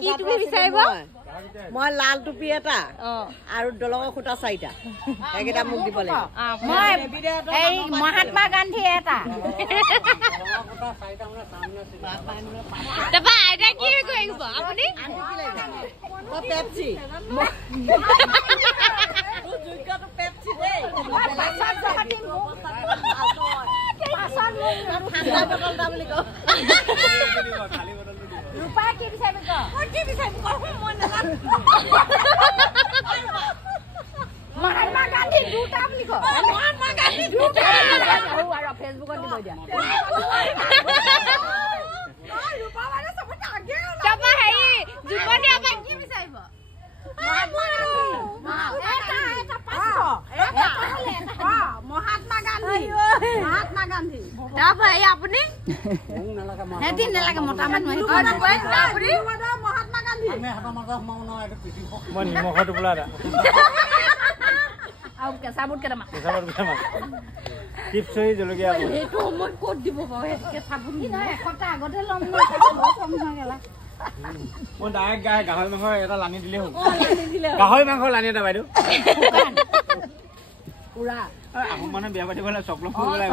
কি তুমি বিচাৰিব মই লাল টুপি এটা আৰু দলঙৰ খুঁটা 4টা এইকেইটা মোক দিব লাগিব মই এই মহাত্মা গান্ধী এটা তাৰপৰা আইতা কি কৰিব আপুনি পেপচি পেপচি দেই ৰূপাই কি বিচাৰিব মহাত্মা গান্ধী দুটা বুলি কয় মহাত্মা গান্ধী দুটা আৰু ফেচবুকত দিব দিয়া ৰূপা মানে সবতে আগে তাৰপৰা হেৰি যুৱতী আপুনি কি বিচাৰিব মহাত্মা গান্ধী তাৰপৰা আপুনি এদিন নালাগে মতা মানুহ মহাত্মা গান্ধী মই নিমখৰ টোপোলা এটা আৰু কেঁচা বুট কেইটামান চিপছ হৈ জলকীয়া সেইটো মই ক'ত দিব বাৰু কেঁচা বুট নহয় এসপ্তাহ আগতে ল'ম মই ডাইৰেক্ট গাহৰি মাংস এটা লানি দিলেই হ'ল গাহৰি মাংস লানি এটা বাইদেউ পুৰা আহোম মানুহে বিয়া পাতিব লাগে চকলম কৰিব লাগে